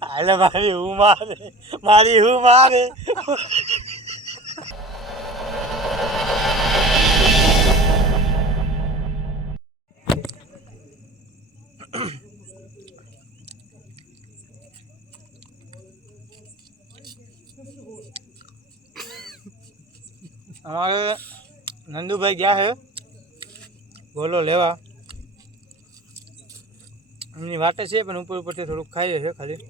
હાલે મારી હું મારે અમારે નંદુભાઈ ગયા છે ગોલો લેવા. એમની વાટે છે પણ ઉપર ઉપરથી થોડુંક ખાઈએ છે ખાલી.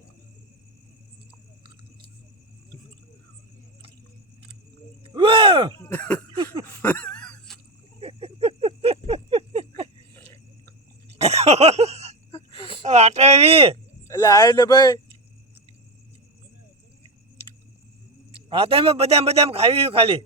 વાટે એટલે આવે ને ભાઈ. હા તો એમાં બદામ ખાવી ખાલી.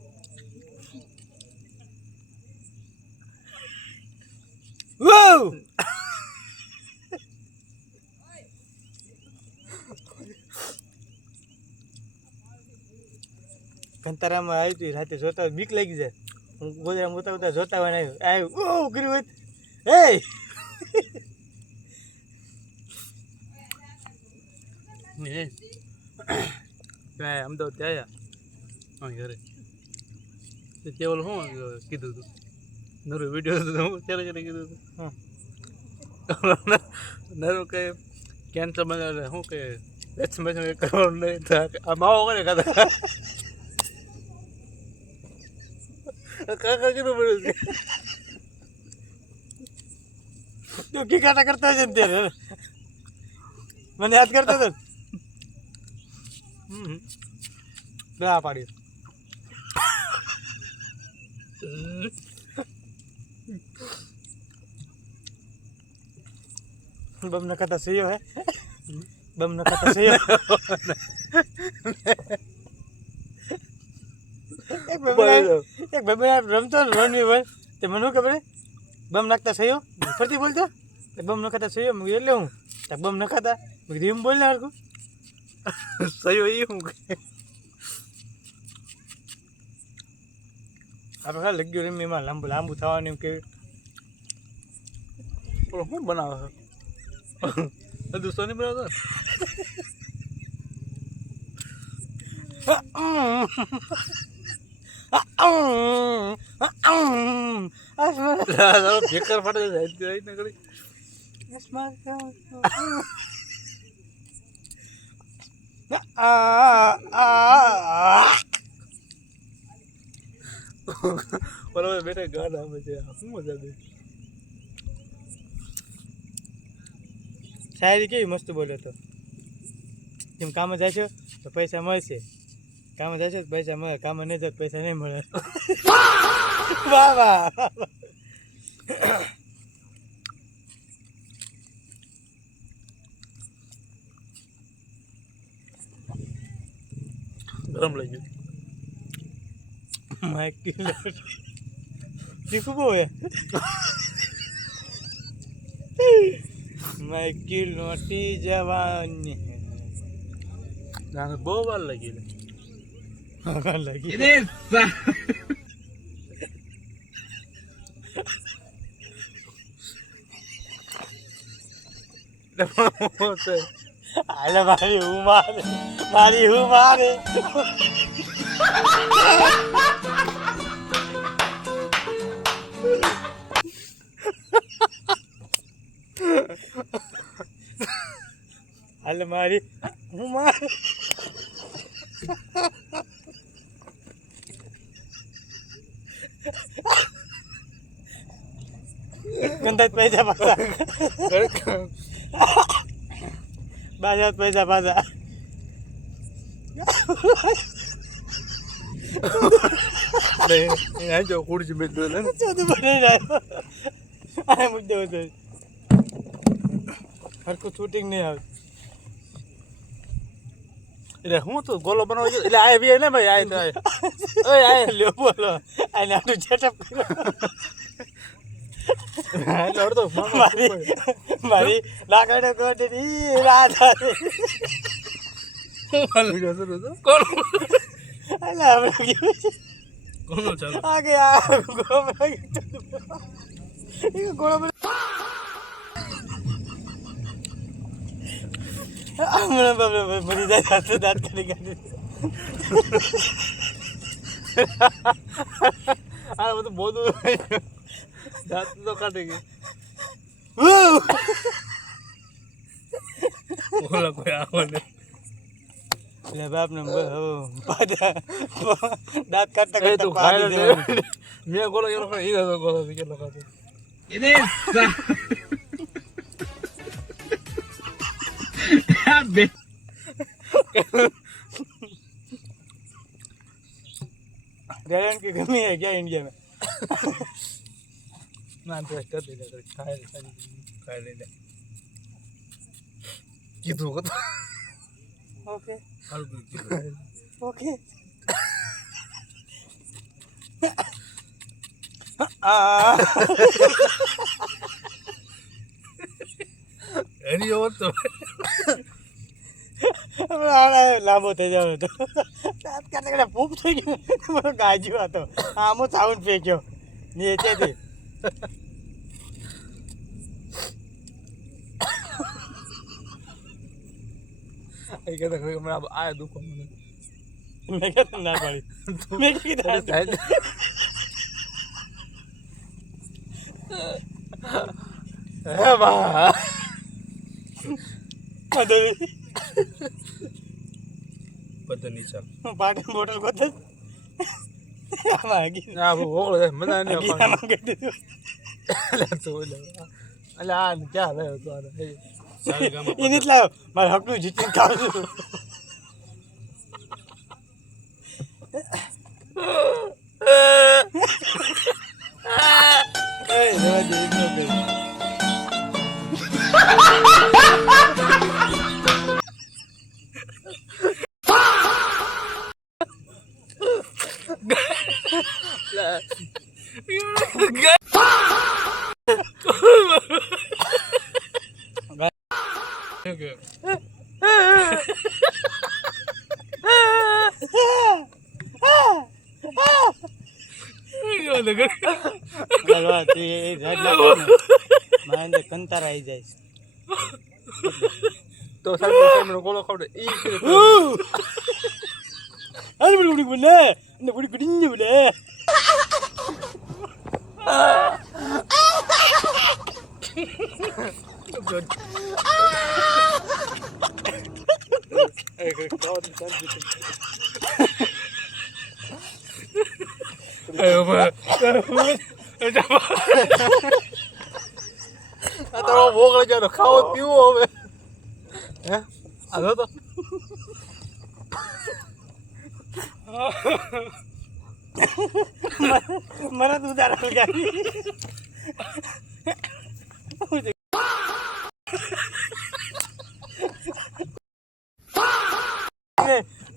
કંતારામાં આવી હતી રાતે જોતા બીક લાગી જાય. હું ગોદરામાં ઉતા જોતા હોય આવ્યું કર્યું હે અમદાવાદ ત્યાં આવ્યા ઘરે તે ઓલું શું કીધું હતું નરું વિડીયો હું ત્યારે કીધું હતું નરું કે કેન્સર મને શું કે વેક્સિનેશન કરવાનું નહીં આ માવો કરે કાકા કાકા કીધું પડ્યું છે તું કી કાટા કરતા છે ને ત્યારે મને યાદ કરતો હતો ના પાડી બમ ન ખાતા સહીઓ હે બમ ન ખાતા સહીઓ એક ભાઈ રમતો ને રણવી ભાઈ તે મને શું ખબર બમ નાખતા સહીઓ ફરતી બોલતો બમ ન ખાતા સહીઓ એટલે હું બમ ન ખાતા એમ બોલ ને હરકું સહીઓ એ હું આપણે ખાલી લગ્યું રમી એમાં લાંબુ થવાનું એમ કેવી પણ શું બનાવે છે દોસ્તો નહીં બનાવતો ભેકર ફાટે નકળી બરાબર બેટા ગાડ આવે છે શું મજા આવે. શાયરી કેવી મસ્ત બોલ્યો તો જેમ કામ જાય છે તો પૈસા મળશે કામ જાય છે તો પૈસા મળે કામ નહીં જાય પૈસા નહીં મળે. વાહ વાહ ગરમ લઈ ગયું માઇક તીખું બહુ હે માઇકિલ નોટી જવાની બહુ વાર લાગી હાલે મારી હું મારે હાલ મારી હું મારે ગંદા પૈસા પાછા બાજા પૈસા પાછા નહીં જો ખુરશી બેઠો ને ચોથું બની જાય આ મુદ્દો હતો હરકું શૂટિંગ નહીં આવે એટલે હું તો ગોલો બનાવું છું એટલે આ બી ને ભાઈ આ તો આ લ્યો બોલો આને આટલું સેટઅપ કર્યો મારી લાકડો કોટની રાત આગે હમણાં બાપરે મરી જાય તો દાંત કાઢી કાઢી આ બધું બોધું દાંત તો કાઢી ગઈ ઓલા કોઈ આવો ને એટલે બાપને પાછા દાંત કાઢતા એ તું ખાઈ લે મેં ગોળો કેટલો ખાઈ ઈ તો ગોળો કેટલો ખાતો એને બે रेलन की कमी है क्या इंडिया में ना तो कर दे खाए ले कीधु को ओके हाल ओके एनी और तो લાંબો થઈ જાવ તો દાંત કાઢે ફૂંક થઈ ગયું મને ગાજ્યો હતો આમો સાઉન્ડ ફેંક્યો નીચેથી એ કહેતા કે મને આ દુખો મને મેં કીધું ના પાડી મેં કીધું હે બા પતા નહીં ચાલ પાટણ બોટલ કોતે ના ઓગળો જાય મજા નહીં તો અલે આ ક્યાં રહ્યો તો એ નથી લાવ્યો મારે હકનું જીતીને ખાવું છું કંતાર આવી જાય તો સાહેબ ગોળો ખાવડે ઈ અરે બડી બોલે ને બડી ગડી બોલે તારો મોકલે જાનો ખાવો પીવો હવે હે આ તો મને તું તારા લગાવી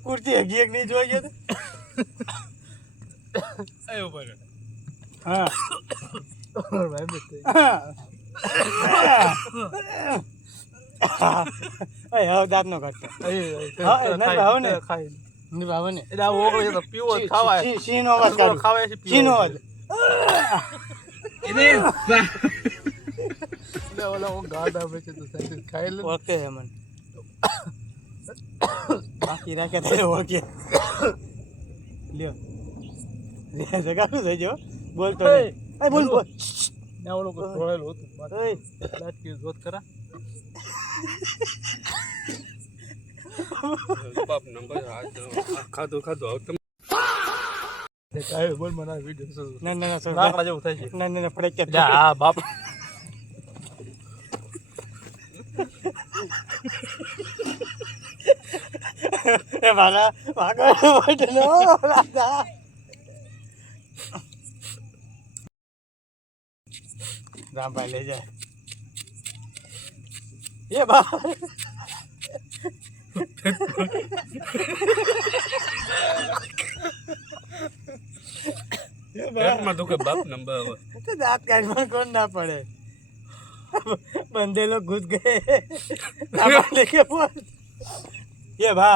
કુર્તી હગી એક નહીં જોઈ ગયા આયો પર હા ભાઈ બેઠે હવે દાંત નો કાઢતો ખાઈ ની ભાવ ને એટલે ઓગળે તો પીવો ખાવાય સીનો અવાજ કાઢો ખાવાય છે સીનો અવાજ એને ઓલા ઓ ગાડા બેચે તો સાહેબ ખાઈ લે ઓકે હે મન બાકી રાખે તો ઓકે લ્યો રે જગાડું થઈ જો બોલતો એ બોલ બોલ ના ઓલો કો થોડેલો હતું એ લાટ કે જોત કરા બાપ નંબર ખાધો હવે તમે કાય બોલ મને વિડિયો ના ના ના લાકડા જેવું થાય છે ના ના ફડક કે જા હા બાપ એ મારા વાગો બટનો રાજા રામભાઈ લઈ જાય એ બા પેટમાં તો કે બાપ નંબર તો દાંત કાઢમાં કોણ ના પડે બંદે લોग घुस गए लेके बोल ये भा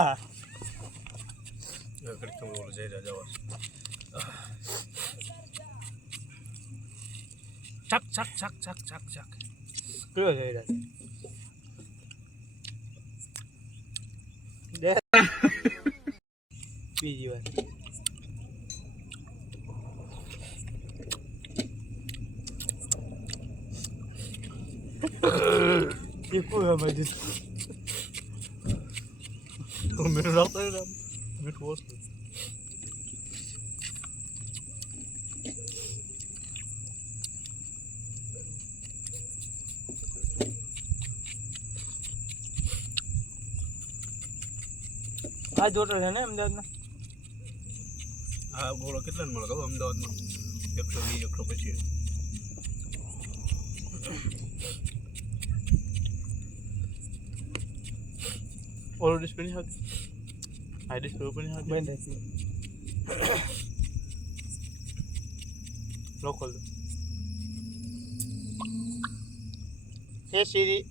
ચક ચક ચક ચક ચક ચક કયો જઈ રહ્યા બીજી વાર તીખું હે બધું તો મીઠું નાખતા હોય ને આમ, મીઠું ઓછું. આ જોટો છે ને અમદાવાદમાં આ ગોળો કેટલા મળે ખબર અમદાવાદમાં 120 125. ઓલો ડિસ્પ્લે નહીં હતી, આ ડિસ્પ્લે ઉપર નહીં હતી, બંધ હતી લોકલ હે સીરી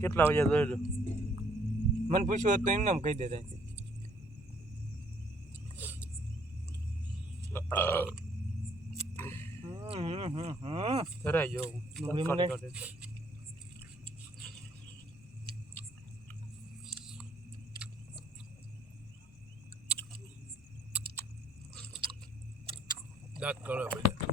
કેટલા વાગ્યા જોઈ લો. મને પૂછ્યું હોત તો એમને એમ કહી દેતા કરાઈ ગયો હું. ડુંગળી મને- દાંત કાઢવા પડ્યા.